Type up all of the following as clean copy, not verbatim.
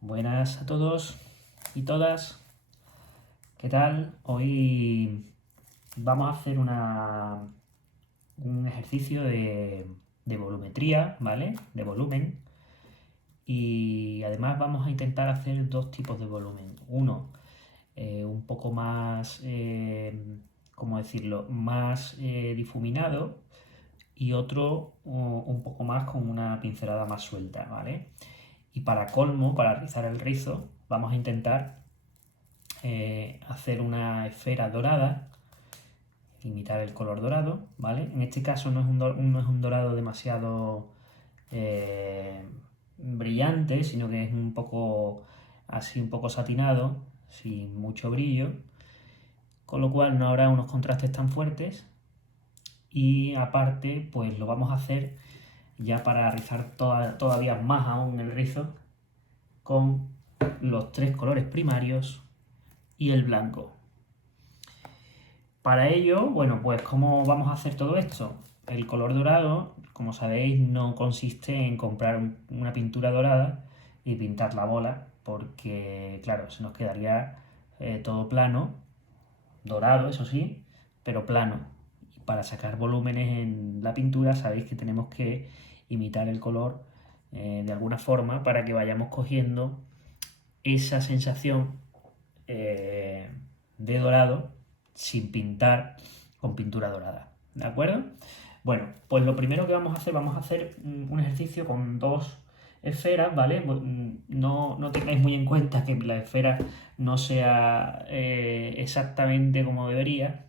Buenas a todos y todas, ¿qué tal? Hoy vamos a hacer un ejercicio de volumetría, ¿vale? De volumen. Y además vamos a intentar hacer dos tipos de volumen. Uno, un poco más, ¿cómo decirlo? Más difuminado y otro un poco más con una pincelada más suelta, ¿vale? Y para colmo, para rizar el rizo, vamos a intentar hacer una esfera dorada, imitar el color dorado, ¿vale? En este caso no es un dorado demasiado eh, brillante, sino que es un poco así, un poco satinado, sin mucho brillo, con lo cual no habrá unos contrastes tan fuertes y aparte pues lo vamos a hacer ya para rizar todavía más aún el rizo con los tres colores primarios y el blanco. Para ello, bueno, pues ¿cómo vamos a hacer todo esto? El color dorado, como sabéis, no consiste en comprar una pintura dorada y pintar la bola, porque, claro, se nos quedaría todo plano, dorado, eso sí, pero plano. Y para sacar volúmenes en la pintura, sabéis que tenemos que imitar el color de alguna forma para que vayamos cogiendo esa sensación de dorado sin pintar con pintura dorada. ¿De acuerdo? Bueno, pues lo primero que vamos a hacer un ejercicio con dos esferas, ¿vale? No tengáis muy en cuenta que la esfera no sea exactamente como debería.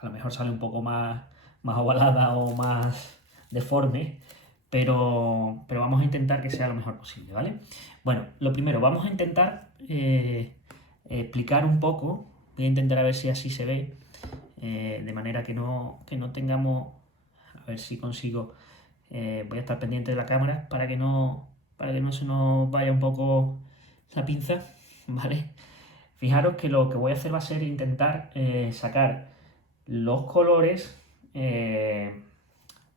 A lo mejor sale un poco más ovalada o más deforme, pero vamos a intentar que sea lo mejor posible, ¿vale? Bueno, lo primero, vamos a intentar explicar un poco, voy a intentar a ver si así se ve, de manera que no tengamos, a ver si consigo, voy a estar pendiente de la cámara para que no se nos vaya un poco la pinza, ¿vale? Fijaros que lo que voy a hacer va a ser intentar sacar los colores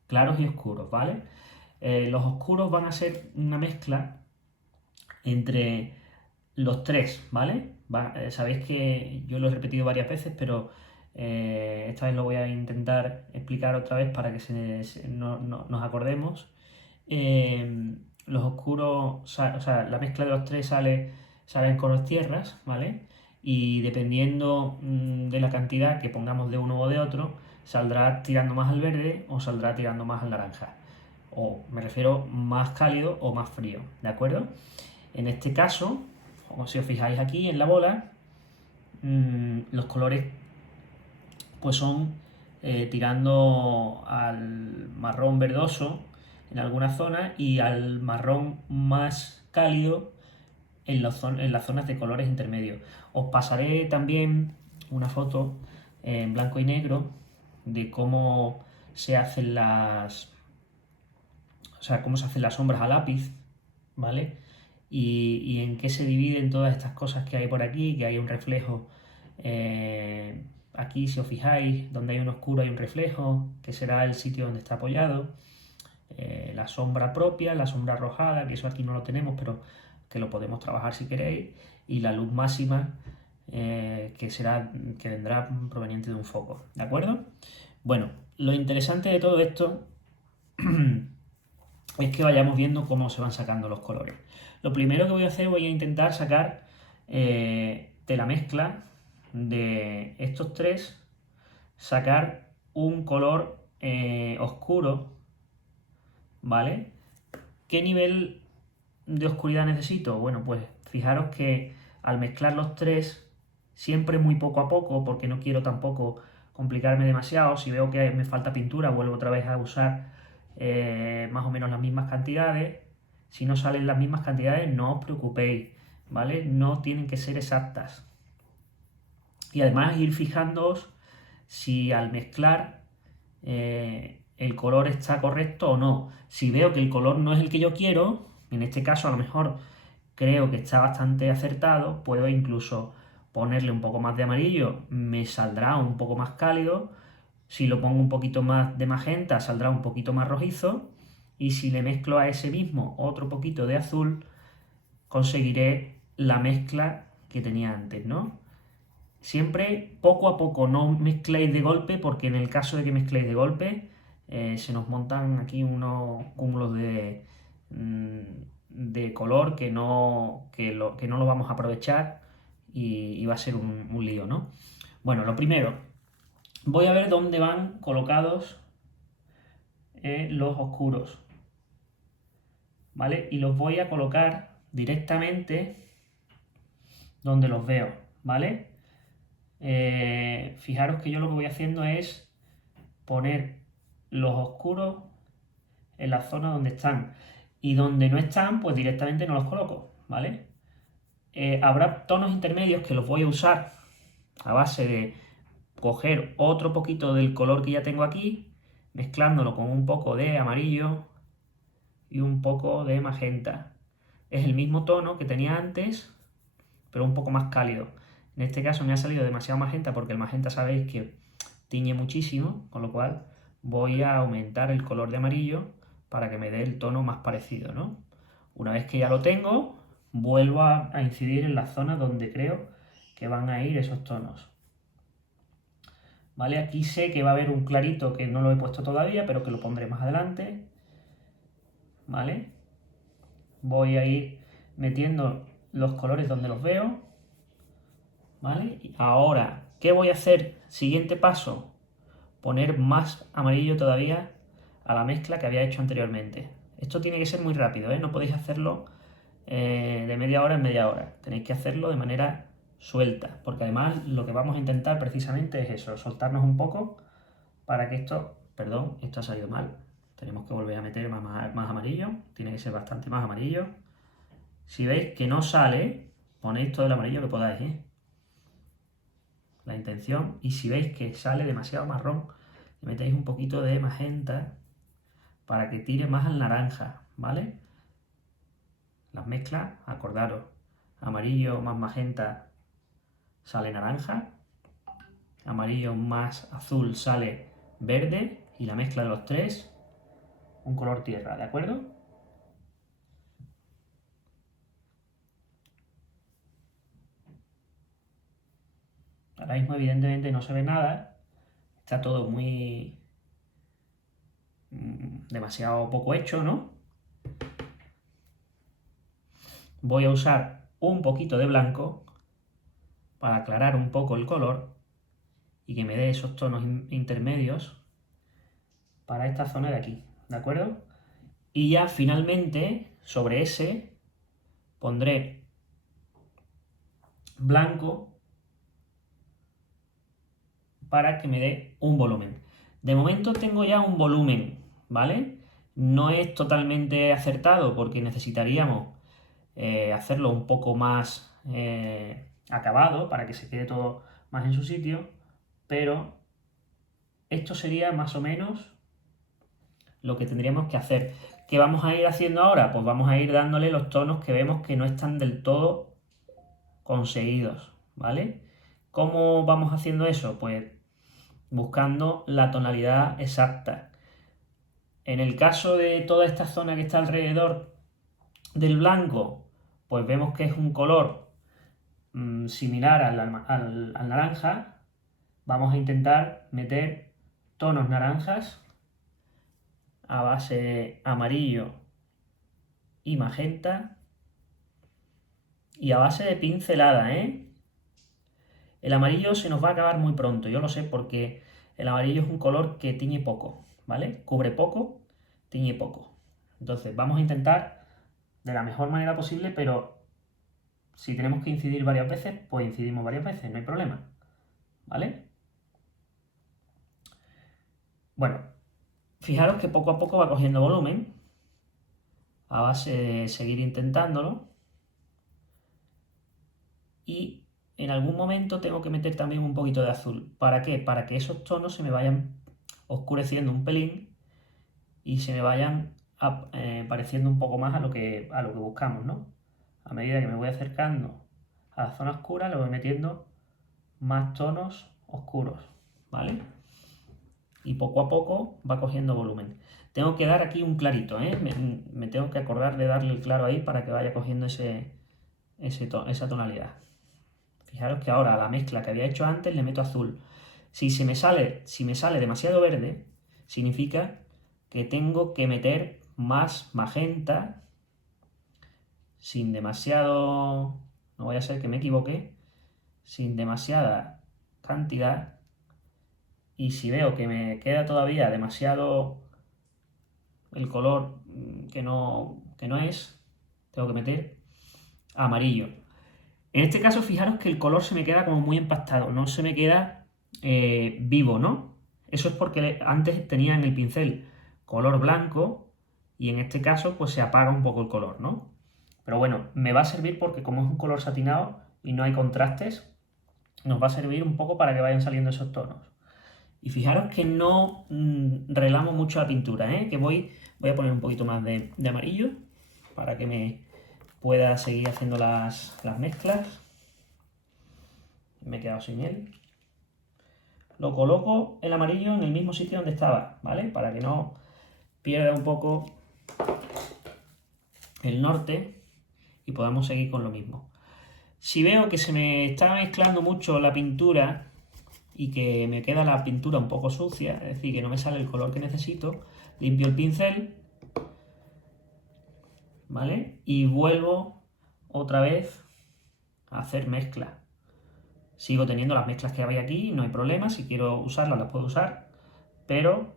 claros y oscuros, ¿vale? Los oscuros van a ser una mezcla entre los tres, ¿vale? Sabéis que yo lo he repetido varias veces, pero esta vez lo voy a intentar explicar otra vez para que nos acordemos. Los oscuros, o sea, la mezcla de los tres sale en color tierras, ¿vale? Y dependiendo de la cantidad que pongamos de uno o de otro, saldrá tirando más al verde o saldrá tirando más al naranja. O me refiero más cálido o más frío, ¿de acuerdo? En este caso, como si os fijáis aquí en la bola, los colores pues son tirando al marrón verdoso en algunas zonas y al marrón más cálido en las zonas de colores intermedios. Os pasaré también una foto en blanco y negro de cómo se hacen cómo se hacen las sombras a lápiz, ¿vale? Y en qué se dividen todas estas cosas que hay por aquí, que hay un reflejo aquí, si os fijáis, donde hay un oscuro hay un reflejo, que será el sitio donde está apoyado. La sombra propia, la sombra arrojada, que eso aquí no lo tenemos, pero que lo podemos trabajar si queréis, y la luz máxima, que vendrá proveniente de un foco, ¿de acuerdo? Bueno, lo interesante de todo esto es que vayamos viendo cómo se van sacando los colores. Lo primero que voy a hacer, voy a intentar sacar de la mezcla de estos tres, sacar un color oscuro, ¿vale? ¿Qué nivel de oscuridad necesito? Bueno, pues fijaros que al mezclar los tres, siempre muy poco a poco, porque no quiero tampoco complicarme demasiado. Si veo que me falta pintura, vuelvo otra vez a usar más o menos las mismas cantidades. Si no salen las mismas cantidades, no os preocupéis, ¿vale? No tienen que ser exactas. Y además ir fijándoos si al mezclar el color está correcto o no. Si veo que el color no es el que yo quiero, en este caso a lo mejor creo que está bastante acertado, puedo incluso ponerle un poco más de amarillo, me saldrá un poco más cálido. Si lo pongo un poquito más de magenta, saldrá un poquito más rojizo. Y si le mezclo a ese mismo otro poquito de azul, conseguiré la mezcla que tenía antes, ¿no? Siempre poco a poco, no mezcléis de golpe, porque en el caso de que mezcléis de golpe, se nos montan aquí unos cúmulos de color que no lo vamos a aprovechar y va a ser un lío, ¿no? Bueno, lo primero, voy a ver dónde van colocados los oscuros, ¿vale? Y los voy a colocar directamente donde los veo, ¿vale? Fijaros que yo lo que voy haciendo es poner los oscuros en la zona donde están, y donde no están, pues directamente no los coloco, ¿vale? Habrá tonos intermedios que los voy a usar a base de coger otro poquito del color que ya tengo aquí, mezclándolo con un poco de amarillo y un poco de magenta. Es el mismo tono que tenía antes, pero un poco más cálido. En este caso me ha salido demasiado magenta, porque el magenta sabéis que tiñe muchísimo, con lo cual voy a aumentar el color de amarillo para que me dé el tono más parecido, ¿no? Una vez que ya lo tengo, vuelvo a incidir en las zonas donde creo que van a ir esos tonos. ¿Vale? Aquí sé que va a haber un clarito que no lo he puesto todavía, pero que lo pondré más adelante. ¿Vale? Voy a ir metiendo los colores donde los veo. ¿Vale? Ahora, ¿qué voy a hacer? Siguiente paso, poner más amarillo todavía a la mezcla que había hecho anteriormente. Esto tiene que ser muy rápido, ¿eh? No podéis hacerlo de media hora en media hora. Tenéis que hacerlo de manera suelta, porque además lo que vamos a intentar precisamente es eso, soltarnos un poco para que esto, perdón, esto ha salido mal. Tenemos que volver a meter más amarillo, tiene que ser bastante más amarillo. Si veis que no sale, ponéis todo el amarillo que podáis, ¿eh? La intención, y si veis que sale demasiado marrón, le metéis un poquito de magenta para que tire más al naranja, ¿vale? Las mezclas, acordaros, amarillo más magenta sale naranja, amarillo más azul sale verde, y la mezcla de los tres, un color tierra, ¿de acuerdo? Ahora mismo evidentemente no se ve nada, está todo muy demasiado poco hecho, ¿no? Voy a usar un poquito de blanco para aclarar un poco el color y que me dé esos tonos intermedios para esta zona de aquí, ¿de acuerdo? Y ya finalmente sobre ese pondré blanco para que me dé un volumen. De momento tengo ya un volumen, ¿vale? No es totalmente acertado, porque necesitaríamos hacerlo un poco más acabado para que se quede todo más en su sitio, pero esto sería más o menos lo que tendríamos que hacer. ¿Qué vamos a ir haciendo ahora? Pues vamos a ir dándole los tonos que vemos que no están del todo conseguidos, ¿vale? ¿Cómo vamos haciendo eso? Pues buscando la tonalidad exacta. En el caso de toda esta zona que está alrededor del blanco, pues vemos que es un color similar al naranja. Vamos a intentar meter tonos naranjas a base de amarillo y magenta y a base de pincelada, ¿eh? El amarillo se nos va a acabar muy pronto, yo lo sé, porque el amarillo es un color que tiñe poco, ¿vale? Cubre poco, tiñe poco. Entonces vamos a intentar de la mejor manera posible, pero si tenemos que incidir varias veces, pues incidimos varias veces, no hay problema, ¿vale? Bueno, fijaros que poco a poco va cogiendo volumen a base de seguir intentándolo, y en algún momento tengo que meter también un poquito de azul. ¿Para qué? Para que esos tonos se me vayan oscureciendo un pelín y se me vayan pareciendo un poco más a lo que buscamos, ¿no? A medida que me voy acercando a la zona oscura, le voy metiendo más tonos oscuros, ¿vale? Y poco a poco va cogiendo volumen. Tengo que dar aquí un clarito, ¿eh? Me tengo que acordar de darle el claro ahí para que vaya cogiendo esa tonalidad. Fijaros que ahora a la mezcla que había hecho antes le meto azul. Si me sale demasiado verde, significa que tengo que meter más magenta sin demasiado... No vaya a ser que me equivoque. Sin demasiada cantidad. Y si veo que me queda todavía demasiado el color que no es, tengo que meter amarillo. En este caso, fijaros que el color se me queda como muy empastado, no se me queda vivo, ¿no? Eso es porque antes tenía en el pincel color blanco y en este caso pues se apaga un poco el color, ¿no? Pero bueno, me va a servir porque como es un color satinado y no hay contrastes, nos va a servir un poco para que vayan saliendo esos tonos. Y fijaros que no relamo mucho la pintura, ¿eh? Que voy a poner un poquito más de amarillo para que me pueda seguir haciendo las mezclas. Me he quedado sin él. Lo coloco el amarillo en el mismo sitio donde estaba, ¿vale? Para que no pierda un poco el norte y podamos seguir con lo mismo. Si veo que se me está mezclando mucho la pintura y que me queda la pintura un poco sucia, es decir, que no me sale el color que necesito, limpio el pincel, ¿vale? Y vuelvo otra vez a hacer mezcla. Sigo teniendo las mezclas que había aquí, no hay problema, si quiero usarlas las puedo usar, pero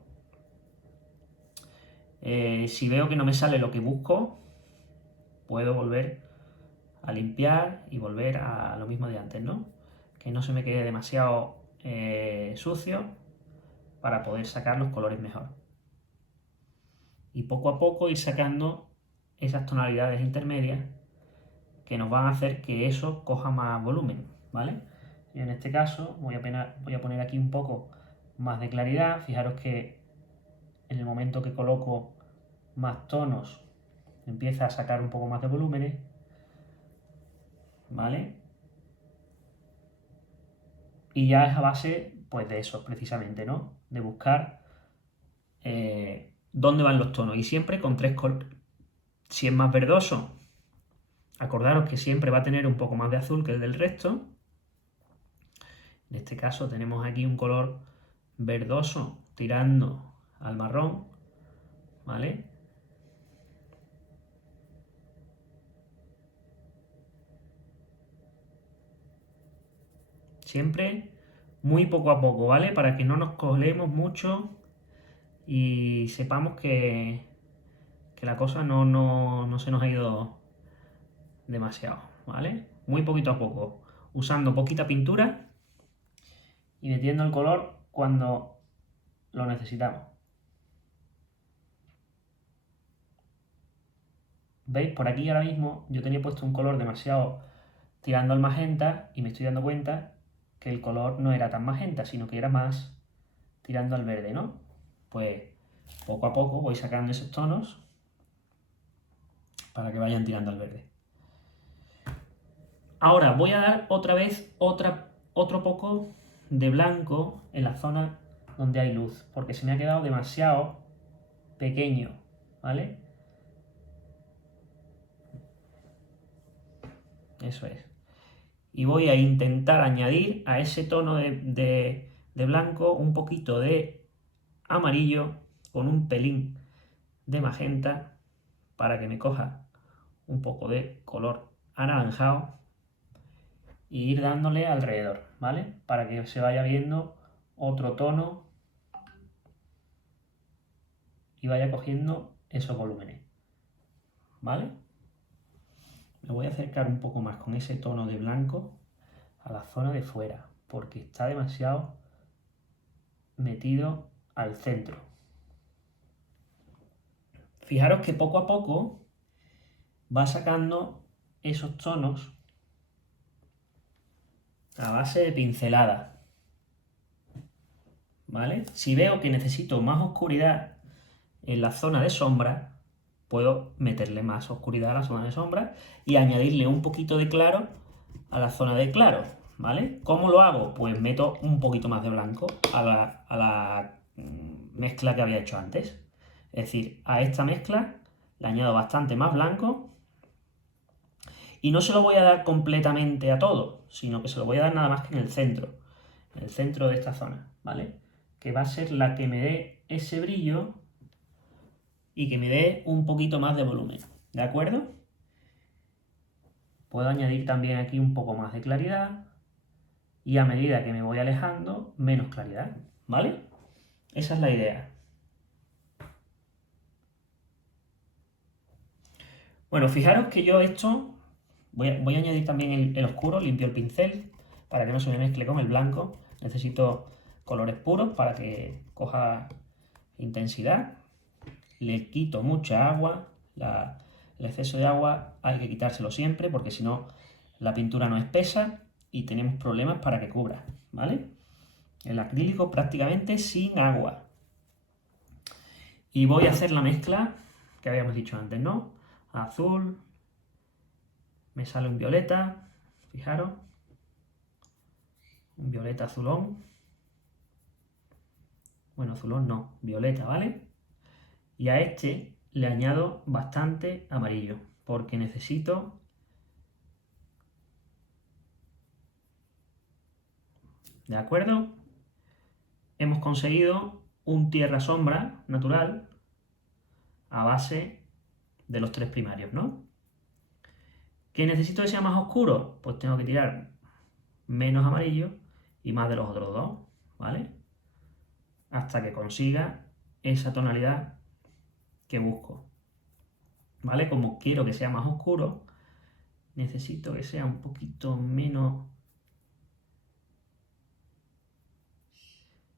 si veo que no me sale lo que busco, puedo volver a limpiar y volver a lo mismo de antes, ¿no? Que no se me quede demasiado sucio para poder sacar los colores mejor. Y poco a poco ir sacando esas tonalidades intermedias que nos van a hacer que eso coja más volumen, ¿vale? Y en este caso voy a poner aquí un poco más de claridad. Fijaros que en el momento que coloco más tonos empieza a sacar un poco más de volúmenes, ¿vale? Y ya es a base pues de eso precisamente, ¿no? De buscar dónde van los tonos y siempre con tres colores. Si es más verdoso, acordaros que siempre va a tener un poco más de azul que el del resto. En este caso tenemos aquí un color verdoso tirando al marrón, ¿vale? Siempre muy poco a poco, ¿vale? Para que no nos colemos mucho y sepamos que la cosa no se nos ha ido demasiado, ¿vale? Muy poquito a poco, usando poquita pintura y metiendo el color cuando lo necesitamos. ¿Veis? Por aquí ahora mismo yo tenía puesto un color demasiado tirando al magenta y me estoy dando cuenta que el color no era tan magenta, sino que era más tirando al verde, ¿no? Pues poco a poco voy sacando esos tonos para que vayan tirando al verde. Ahora voy a dar otra vez otro poco de blanco en la zona donde hay luz, porque se me ha quedado demasiado pequeño, ¿vale? Eso es. Y voy a intentar añadir a ese tono de blanco un poquito de amarillo con un pelín de magenta para que me coja un poco de color anaranjado e ir dándole alrededor, ¿vale? Para que se vaya viendo otro tono y vaya cogiendo esos volúmenes, ¿vale? Me voy a acercar un poco más con ese tono de blanco a la zona de fuera, porque está demasiado metido al centro. Fijaros que poco a poco va sacando esos tonos a base de pincelada, ¿vale? Si veo que necesito más oscuridad en la zona de sombra, puedo meterle más oscuridad a la zona de sombra y añadirle un poquito de claro a la zona de claro, ¿vale? ¿Cómo lo hago? Pues meto un poquito más de blanco a la mezcla que había hecho antes. Es decir, a esta mezcla le añado bastante más blanco Y no se lo voy a dar completamente a todo, sino que se lo voy a dar nada más que en el centro de esta zona, ¿vale? Que va a ser la que me dé ese brillo y que me dé un poquito más de volumen, ¿de acuerdo? Puedo añadir también aquí un poco más de claridad y a medida que me voy alejando, menos claridad, ¿vale? Esa es la idea. Bueno, fijaros que yo esto, voy a añadir también el oscuro, limpio el pincel para que no se me mezcle con el blanco. Necesito colores puros para que coja intensidad. Le quito mucha agua, el exceso de agua hay que quitárselo siempre porque si no la pintura no espesa y tenemos problemas para que cubra, ¿vale? El acrílico prácticamente sin agua. Y voy a hacer la mezcla que habíamos dicho antes, ¿no? Azul, me sale un violeta, fijaros, un violeta azulón. Bueno, azulón no, violeta, ¿vale? Y a este le añado bastante amarillo, porque necesito ¿de acuerdo? Hemos conseguido un tierra-sombra natural a base de los tres primarios, ¿no? ¿Que necesito que sea más oscuro? Pues tengo que tirar menos amarillo y más de los otros dos, ¿vale? Hasta que consiga esa tonalidad que busco, ¿vale? Como quiero que sea más oscuro, necesito que sea un poquito menos.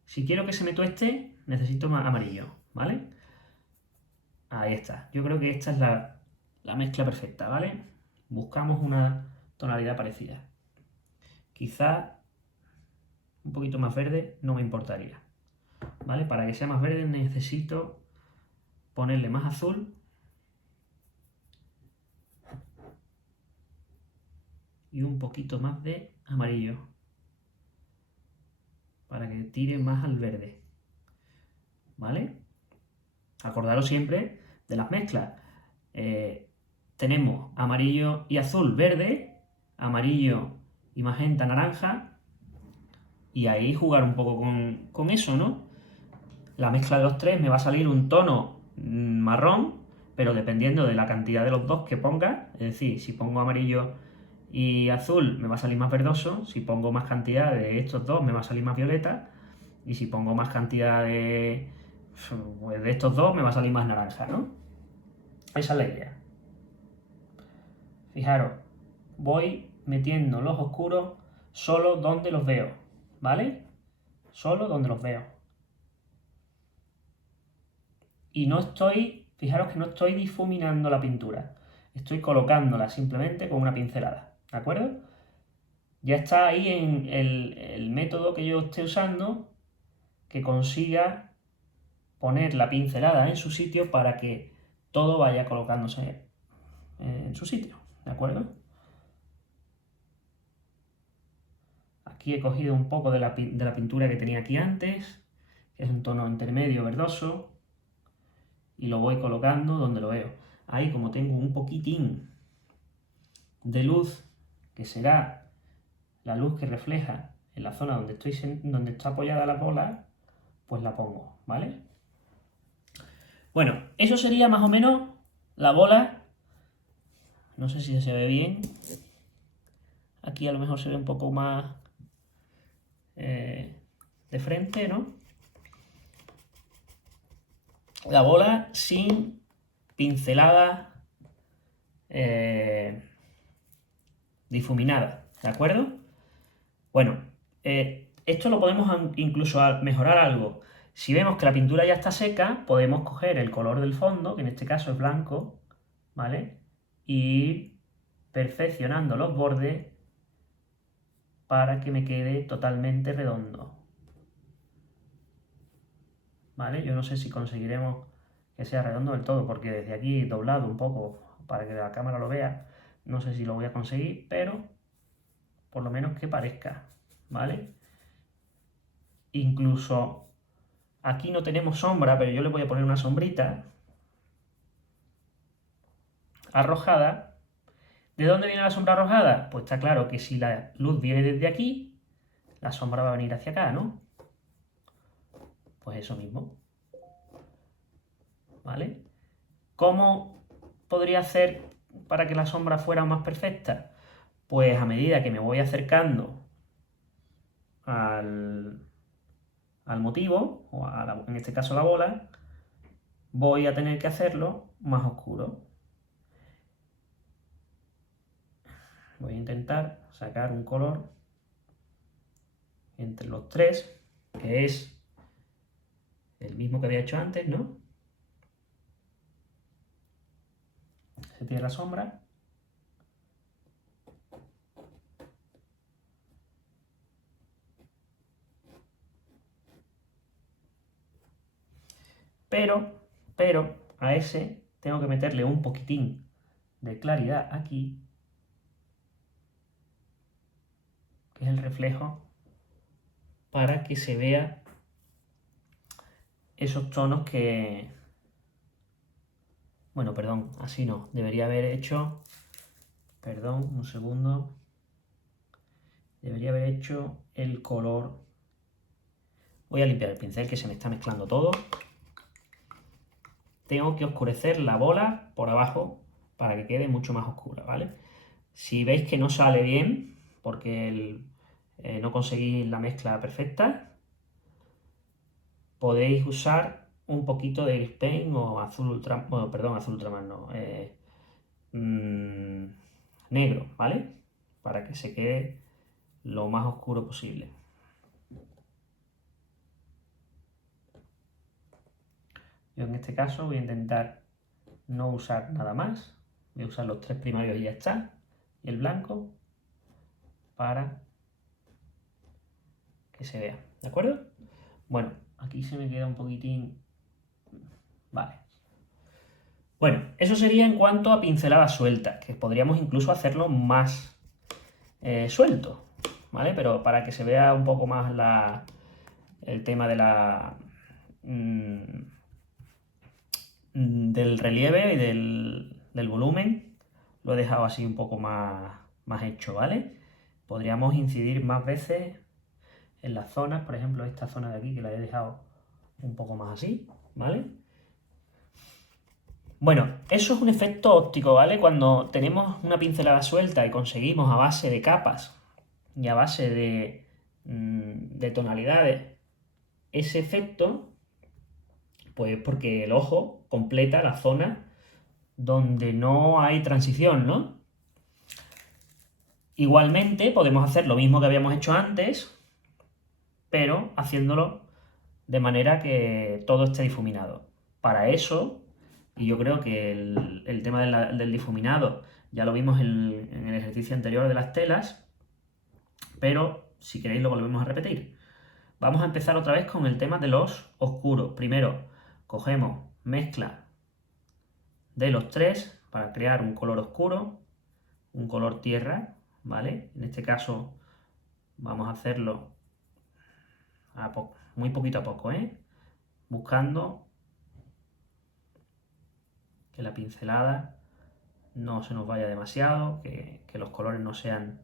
Si quiero que se me tueste, necesito más amarillo, ¿vale? Ahí está. Yo creo que esta es la mezcla perfecta, ¿vale? Buscamos una tonalidad parecida. Quizá un poquito más verde no me importaría, ¿vale? Para que sea más verde necesito ponerle más azul y un poquito más de amarillo para que tire más al verde, ¿vale? Acordaros siempre de las mezclas. Tenemos amarillo y azul verde, amarillo y magenta naranja, y ahí jugar un poco con eso, ¿no? La mezcla de los tres me va a salir un tono marrón, pero dependiendo de la cantidad de los dos que ponga, es decir, si pongo amarillo y azul me va a salir más verdoso, si pongo más cantidad de estos dos me va a salir más violeta, y si pongo más cantidad pues de estos dos me va a salir más naranja, ¿no? Esa es la idea. Fijaros, voy metiendo los oscuros solo donde los veo, ¿vale? Solo donde los veo. Y no estoy, fijaros que no estoy difuminando la pintura, estoy colocándola simplemente con una pincelada, ¿de acuerdo? Ya está ahí en el método que yo esté usando que consiga poner la pincelada en su sitio para que todo vaya colocándose en su sitio, ¿de acuerdo? Aquí he cogido un poco de la pintura que tenía aquí antes, que es un tono intermedio verdoso, y lo voy colocando donde lo veo. Ahí, como tengo un poquitín de luz, que será la luz que refleja en la zona donde está apoyada la bola, pues la pongo, ¿vale? Bueno, eso sería más o menos la bola. No sé si se ve bien. Aquí a lo mejor se ve un poco más de frente, ¿no? La bola sin pinceladas difuminadas, ¿de acuerdo? Bueno, esto lo podemos incluso mejorar algo. Si vemos que la pintura ya está seca, podemos coger el color del fondo, que en este caso es blanco, ¿vale? Y ir perfeccionando los bordes para que me quede totalmente redondo, ¿vale? Yo no sé si conseguiremos que sea redondo del todo, porque desde aquí doblado un poco para que la cámara lo vea, no sé si lo voy a conseguir, pero por lo menos que parezca, ¿vale? Incluso aquí no tenemos sombra, pero yo le voy a poner una sombrita arrojada ¿De dónde viene la sombra arrojada? Pues está claro que si la luz viene desde aquí, la sombra va a venir hacia acá, ¿no? Pues eso mismo, ¿vale? ¿Cómo podría hacer para que la sombra fuera más perfecta? Pues a medida que me voy acercando al, al motivo, o en este caso la bola, voy a tener que hacerlo más oscuro. Voy a intentar sacar un color entre los tres, que es el mismo que había hecho antes, ¿no? Se tiene la sombra. Pero a ese tengo que meterle un poquitín de claridad aquí, que es el reflejo, para que se vea esos tonos que... Bueno, perdón, así no. Debería haber hecho... Perdón, un segundo. Debería haber hecho el color... Voy a limpiar el pincel que se me está mezclando todo. Tengo que oscurecer la bola por abajo para que quede mucho más oscura, ¿vale? Si veis que no sale bien, porque no conseguís la mezcla perfecta, podéis usar un poquito de Gris Paint o azul ultramar, bueno, perdón, azul ultramar no, mm, negro, ¿vale? Para que se quede lo más oscuro posible. Yo en este caso voy a intentar no usar nada más, voy a usar los tres primarios y ya está, y el blanco para que se vea, ¿de acuerdo? Bueno, aquí se me queda un poquitín... Vale. Bueno, eso sería en cuanto a pinceladas sueltas, que podríamos incluso hacerlo más suelto, ¿vale? Pero para que se vea un poco más el tema de del relieve y del volumen, lo he dejado así un poco más hecho, ¿vale? Podríamos incidir más veces en las zonas, por ejemplo, esta zona de aquí que la he dejado un poco más así, ¿vale? Bueno, eso es un efecto óptico, ¿vale? Cuando tenemos una pincelada suelta y conseguimos a base de capas y a base de tonalidades ese efecto, pues porque el ojo completa la zona donde no hay transición, ¿no? Igualmente podemos hacer lo mismo que habíamos hecho antes, pero haciéndolo de manera que todo esté difuminado. Para eso, y yo creo que el tema del difuminado ya lo vimos en el ejercicio anterior de las telas, pero si queréis lo volvemos a repetir. Vamos a empezar otra vez con el tema de los oscuros. Primero, cogemos mezcla de los tres para crear un color oscuro, un color tierra, ¿vale? En este caso vamos a hacerlo muy poquito a poco, ¿eh? Buscando que la pincelada no se nos vaya demasiado, que los colores no sean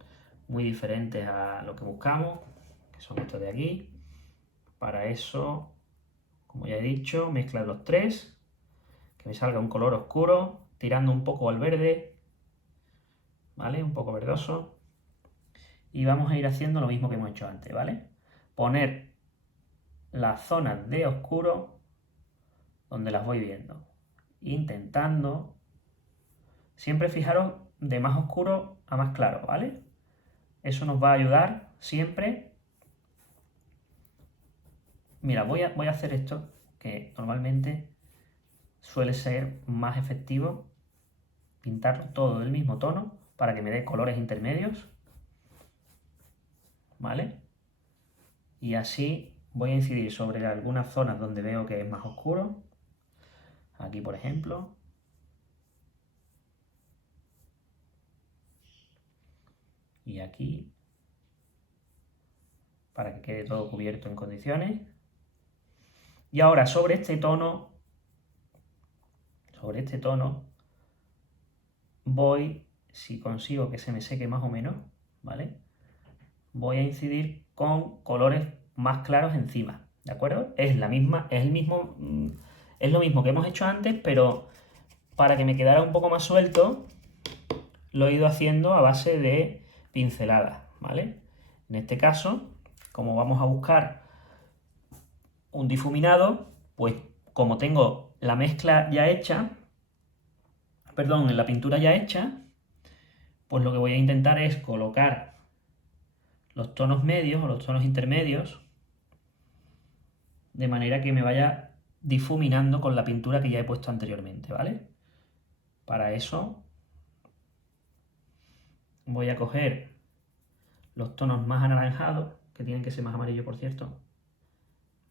muy diferentes a lo que buscamos, que son estos de aquí. Para eso, como ya he dicho, mezclar los tres, que me salga un color oscuro, tirando un poco al verde, ¿vale? Un poco verdoso. Y vamos a ir haciendo lo mismo que hemos hecho antes, ¿vale? Poner las zonas de oscuro donde las voy viendo, intentando siempre fijaros de más oscuro a más claro, ¿vale? Eso nos va a ayudar siempre. Mira, voy a hacer esto, que normalmente suele ser más efectivo, pintarlo todo del mismo tono para que me dé colores intermedios, ¿vale? Y así voy a incidir sobre algunas zonas donde veo que es más oscuro. Aquí, por ejemplo. Y aquí, para que quede todo cubierto en condiciones. Y ahora sobre este tono voy si consigo que se me seque más o menos, ¿vale? Voy a incidir con colores más claros encima, ¿de acuerdo? Es la misma, es el mismo, es lo mismo que hemos hecho antes, pero para que me quedara un poco más suelto, lo he ido haciendo a base de pinceladas, ¿vale? En este caso, como vamos a buscar un difuminado, pues como tengo la mezcla ya hecha, perdón, la pintura ya hecha, pues lo que voy a intentar es colocar los tonos medios o los tonos intermedios de manera que me vaya difuminando con la pintura que ya he puesto anteriormente, ¿vale? Para eso voy a coger los tonos más anaranjados, que tienen que ser más amarillos, por cierto,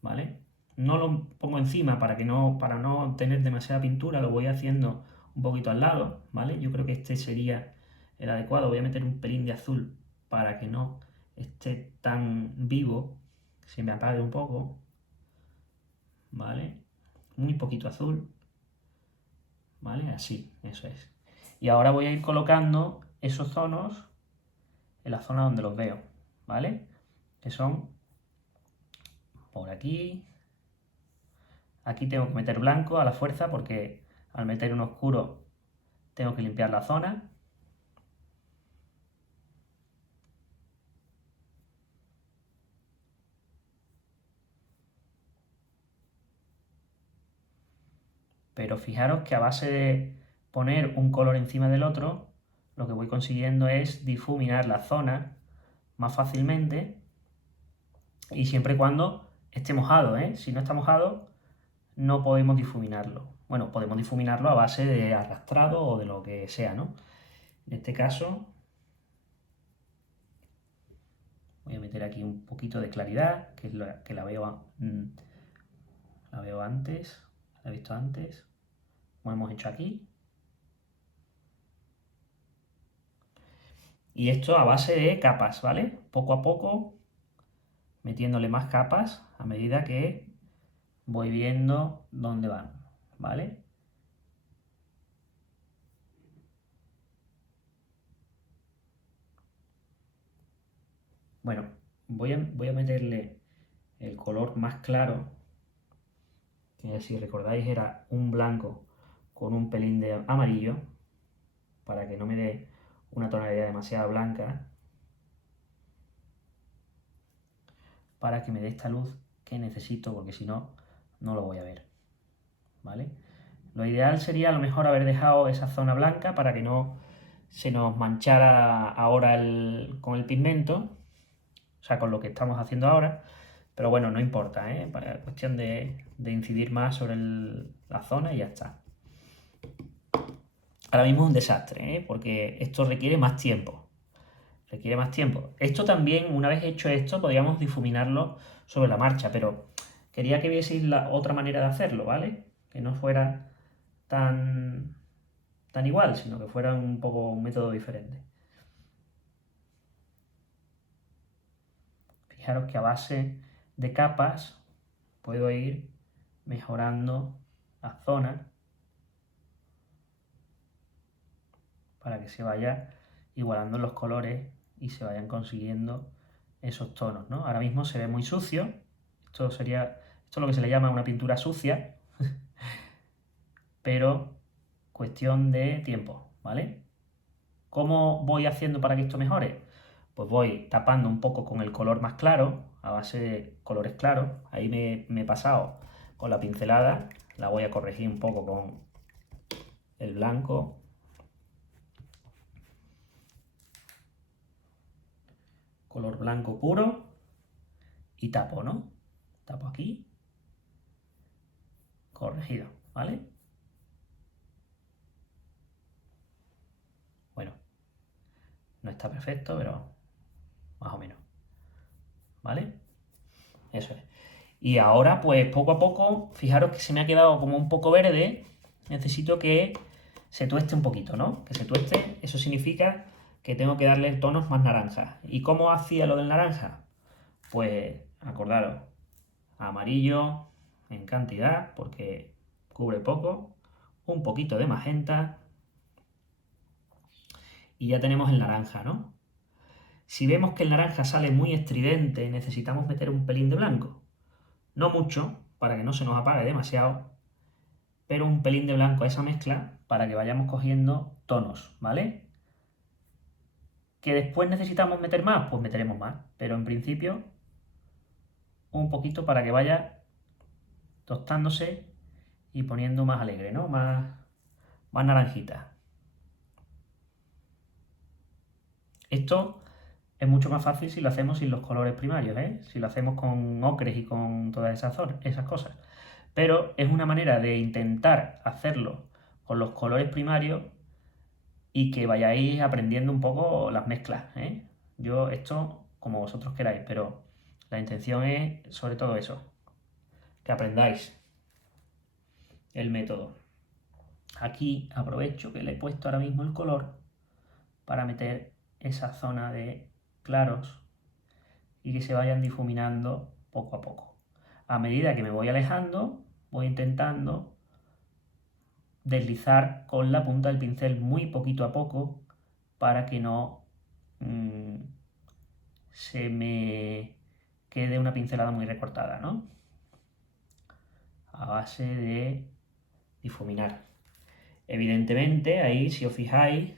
¿vale? No lo pongo encima para no tener demasiada pintura, lo voy haciendo un poquito al lado, ¿vale? Yo creo que este sería el adecuado. Voy a meter un pelín de azul para que no esté tan vivo, se me apague un poco, ¿vale? Muy poquito azul, ¿vale? Así, eso es. Y ahora voy a ir colocando esos tonos en la zona donde los veo, ¿vale? Que son por aquí. Aquí tengo que meter blanco a la fuerza porque al meter un oscuro tengo que limpiar la zona. Pero fijaros que a base de poner un color encima del otro, lo que voy consiguiendo es difuminar la zona más fácilmente y siempre y cuando esté mojado, ¿eh? Si no está mojado, no podemos difuminarlo. Bueno, podemos difuminarlo a base de arrastrado o de lo que sea, ¿no? En este caso, voy a meter aquí un poquito de claridad, que es la que la veo antes, la he visto antes, como hemos hecho aquí. Y esto a base de capas, ¿vale? Poco a poco, metiéndole más capas a medida que voy viendo dónde van, ¿vale? Bueno, voy a meterle el color más claro, que si recordáis era un blanco con un pelín de amarillo, para que no me dé una tonalidad demasiado blanca, para que me dé esta luz que necesito, porque si no, no lo voy a ver, ¿vale? Lo ideal sería a lo mejor haber dejado esa zona blanca para que no se nos manchara ahora con el pigmento, o sea, con lo que estamos haciendo ahora, pero bueno, no importa, ¿eh? Para cuestión de incidir más sobre la zona y ya está. Ahora mismo es un desastre, ¿eh? Porque esto requiere más tiempo. Requiere más tiempo. Esto también, una vez hecho esto, podríamos difuminarlo sobre la marcha, pero quería que vieseis la otra manera de hacerlo, ¿vale? Que no fuera tan, tan igual, sino que fuera un poco un método diferente. Fijaros que a base de capas puedo ir mejorando la zona para que se vaya igualando los colores y se vayan consiguiendo esos tonos, ¿no? Ahora mismo se ve muy sucio, esto es lo que se le llama una pintura sucia, pero cuestión de tiempo, ¿vale? ¿Cómo voy haciendo para que esto mejore? Pues voy tapando un poco con el color más claro, a base de colores claros. Ahí me he pasado con la pincelada, la voy a corregir un poco con el blanco. Color blanco puro y tapo, ¿no? Tapo aquí, corregido, ¿vale? Bueno, no está perfecto, pero más o menos, ¿vale? Eso es. Y ahora, pues poco a poco, fijaros que se me ha quedado como un poco verde. Necesito que se tueste un poquito, ¿no? Que se tueste, eso significa que tengo que darle tonos más naranjas. ¿Y cómo hacía lo del naranja? Pues acordaros, amarillo en cantidad, porque cubre poco, un poquito de magenta y ya tenemos el naranja, ¿no? Si vemos que el naranja sale muy estridente, necesitamos meter un pelín de blanco. No mucho, para que no se nos apague demasiado, pero un pelín de blanco a esa mezcla para que vayamos cogiendo tonos, ¿vale? ¿Que después necesitamos meter más? Pues meteremos más, pero en principio un poquito para que vaya tostándose y poniendo más alegre, ¿no? Más naranjita. Esto es mucho más fácil si lo hacemos sin los colores primarios, ¿eh? Si lo hacemos con ocres y con todas esas cosas. Pero es una manera de intentar hacerlo con los colores primarios y que vayáis aprendiendo un poco las mezclas, ¿eh? Yo esto como vosotros queráis, pero la intención es sobre todo eso, que aprendáis el método. Aquí aprovecho que le he puesto ahora mismo el color para meter esa zona de claros y que se vayan difuminando poco a poco. A medida que me voy alejando, voy intentando deslizar con la punta del pincel muy poquito a poco para que no se me quede una pincelada muy recortada, ¿no? A base de difuminar. Evidentemente, ahí, si os fijáis,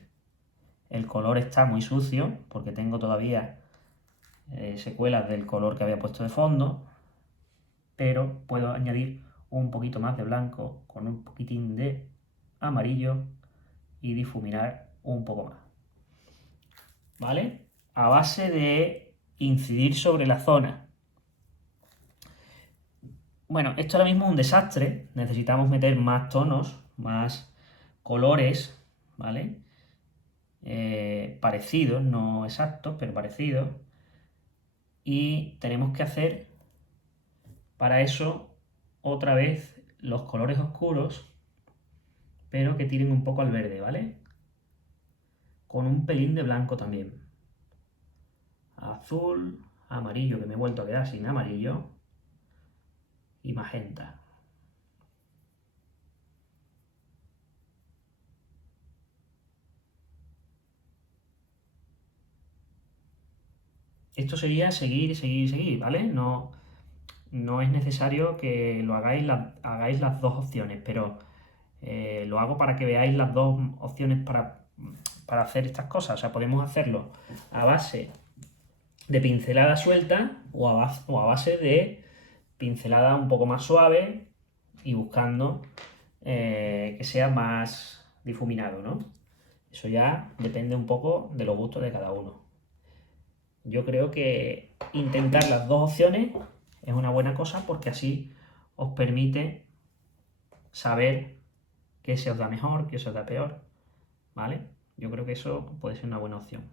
el color está muy sucio porque tengo todavía secuelas del color que había puesto de fondo, pero puedo añadir un poquito más de blanco con un poquitín de amarillo y difuminar un poco más. ¿Vale? A base de incidir sobre la zona. Bueno, esto ahora mismo es un desastre. Necesitamos meter más tonos, más colores, ¿vale? Parecidos, no exactos, pero parecidos. Y tenemos que hacer para eso otra vez los colores oscuros, pero que tiren un poco al verde, ¿vale? Con un pelín de blanco también. Azul, amarillo, que me he vuelto a quedar sin amarillo, y magenta. Esto sería seguir, seguir, seguir, ¿vale? No es necesario que lo hagáis las dos opciones, pero lo hago para que veáis las dos opciones para hacer estas cosas. O sea, podemos hacerlo a base de pincelada suelta o a base de pincelada un poco más suave y buscando que sea más difuminado, ¿no? Eso ya depende un poco de los gustos de cada uno. Yo creo que intentar las dos opciones es una buena cosa porque así os permite saber qué se os da mejor, qué se os da peor, ¿vale? Yo creo que eso puede ser una buena opción.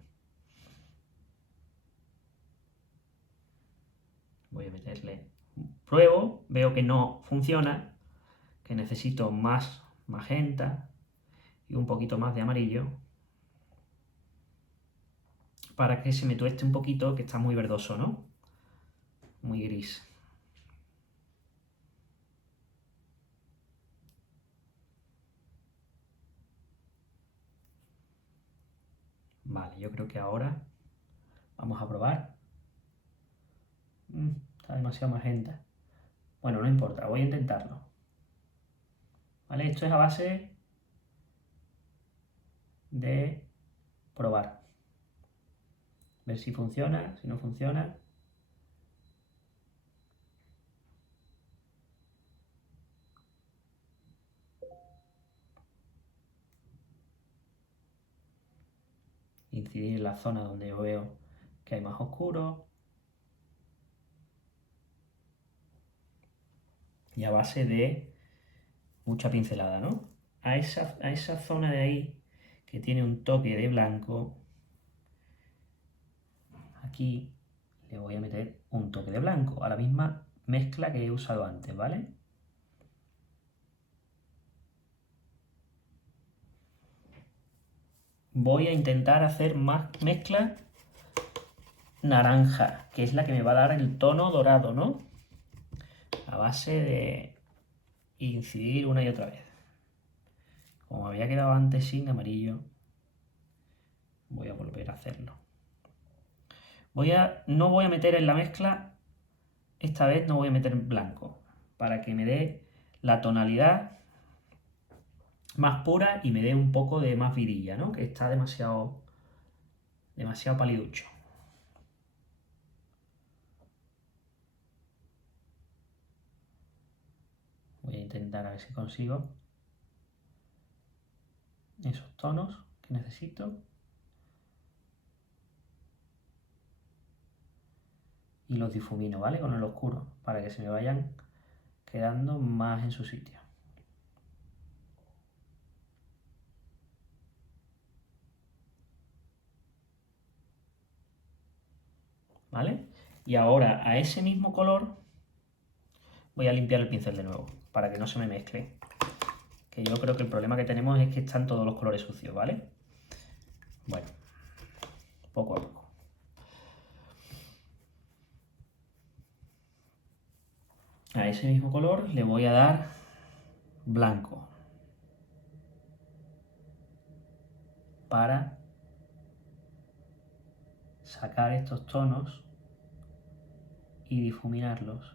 Voy a meterle, pruebo, veo que no funciona, que necesito más magenta y un poquito más de amarillo para que se me tueste un poquito, que está muy verdoso, ¿no? Muy gris. Vale, yo creo que ahora vamos a probar. Está demasiado magenta. Bueno, no importa, voy a intentarlo. ¿Vale? Esto es a base de probar. Ver si funciona, si no funciona. Incidir en la zona donde yo veo que hay más oscuro. Y a base de mucha pincelada, ¿no? A esa zona de ahí que tiene un toque de blanco, aquí le voy a meter un toque de blanco a la misma mezcla que he usado antes, ¿vale? Voy a intentar hacer más mezcla naranja, que es la que me va a dar el tono dorado, ¿no? A base de incidir una y otra vez. Como había quedado antes sin amarillo, Voy a volver a hacerlo. No voy a meter en la mezcla, esta vez no voy a meter blanco, para que me dé la tonalidad más pura y me dé un poco de más vidilla, ¿no? Que está demasiado paliducho. Voy a intentar a ver si consigo esos tonos que necesito. Y los difumino, ¿vale? Con el oscuro, para que se me vayan quedando más en su sitio. ¿Vale? Y ahora a ese mismo color voy a limpiar el pincel de nuevo, para que no se me mezcle. Que yo creo que el problema que tenemos es que están todos los colores sucios, ¿vale? Bueno, poco a poco. A ese mismo color le voy a dar blanco. Para sacar estos tonos y difuminarlos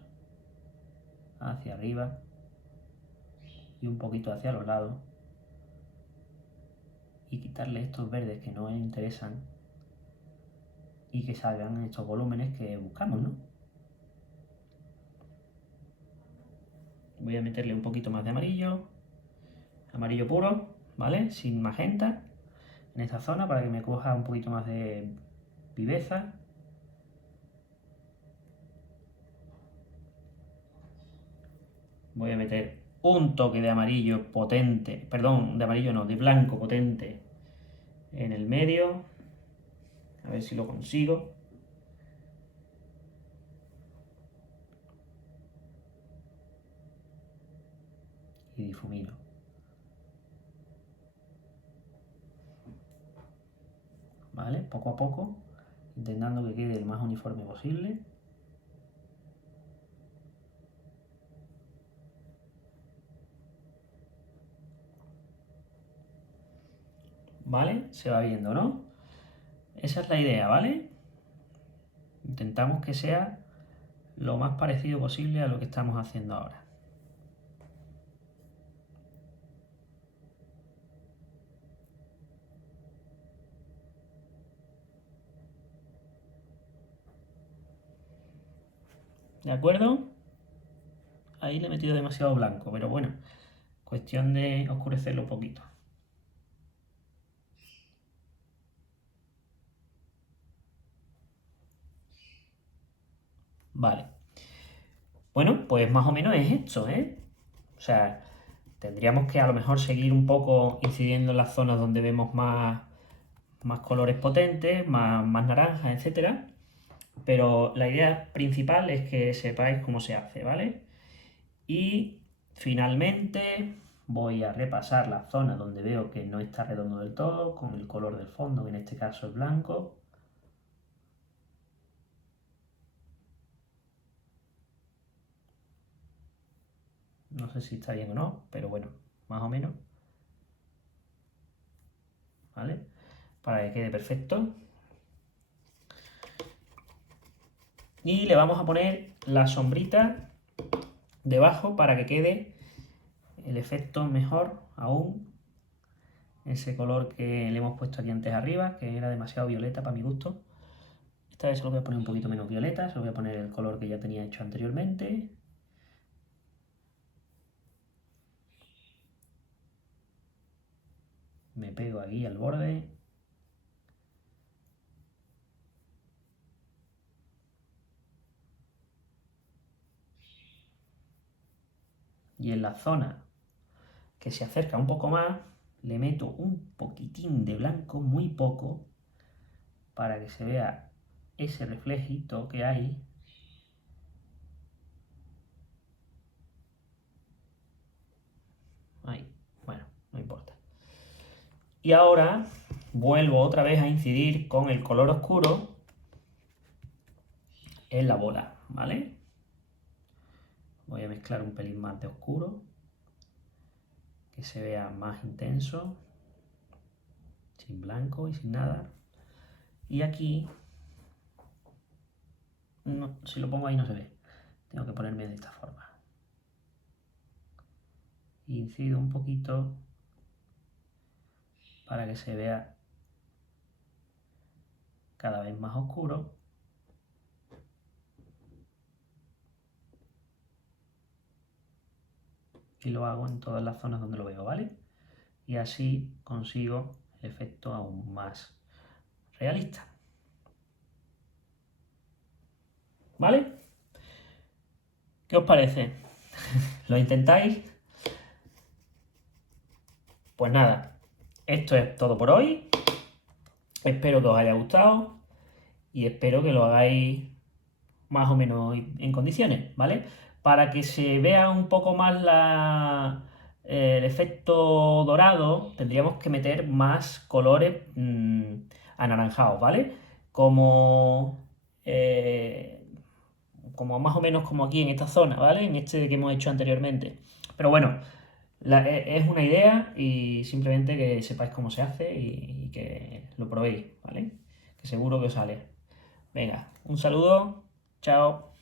hacia arriba y un poquito hacia los lados y quitarle estos verdes que no me interesan y que salgan estos volúmenes que buscamos, ¿no? Voy a meterle un poquito más de amarillo puro, ¿vale? Sin magenta en esta zona para que me coja un poquito más de viveza. Voy a meter un toque de amarillo potente, perdón, de amarillo no, de blanco potente en el medio. A ver si lo consigo. Y difumino. ¿Vale? Poco a poco, intentando que quede el más uniforme posible. ¿Vale? Se va viendo, ¿no? Esa es la idea, ¿vale? Intentamos que sea lo más parecido posible a lo que estamos haciendo ahora. ¿De acuerdo? Ahí le he metido demasiado blanco, pero bueno, cuestión de oscurecerlo un poquito. Vale. Bueno, pues más o menos es esto, ¿eh? O sea, tendríamos que a lo mejor seguir un poco incidiendo en las zonas donde vemos más colores potentes, más naranjas, etcétera. Pero la idea principal es que sepáis cómo se hace, ¿vale? Y finalmente voy a repasar la zona donde veo que no está redondo del todo con el color del fondo, que en este caso es blanco. No sé si está bien o no, pero bueno, más o menos. ¿Vale? Para que quede perfecto. Y le vamos a poner la sombrita debajo para que quede el efecto mejor aún. Ese color que le hemos puesto aquí antes arriba, que era demasiado violeta para mi gusto. Esta vez se lo voy a poner un poquito menos violeta, se lo voy a poner el color que ya tenía hecho anteriormente. Me pego aquí al borde. Y en la zona que se acerca un poco más, le meto un poquitín de blanco, muy poco, para que se vea ese reflejito que hay. Ahí, bueno, no importa. Y ahora vuelvo otra vez a incidir con el color oscuro en la bola, ¿vale? Voy a mezclar un pelín más de oscuro, que se vea más intenso, sin blanco y sin nada. Y aquí, si lo pongo ahí no se ve. Tengo que ponerme de esta forma. Incido un poquito para que se vea cada vez más oscuro. Y lo hago en todas las zonas donde lo veo, ¿vale? Y así consigo el efecto aún más realista. ¿Vale? ¿Qué os parece? ¿Lo intentáis? Pues nada, esto es todo por hoy. Espero que os haya gustado y espero que lo hagáis más o menos en condiciones, ¿vale? Para que se vea un poco más el efecto dorado, tendríamos que meter más colores anaranjados, ¿vale? Como, eh, como más o menos como aquí en esta zona, ¿vale? En este que hemos hecho anteriormente. Pero bueno, es una idea y simplemente que sepáis cómo se hace y que lo probéis, ¿vale? Que seguro que os sale. Venga, un saludo, chao.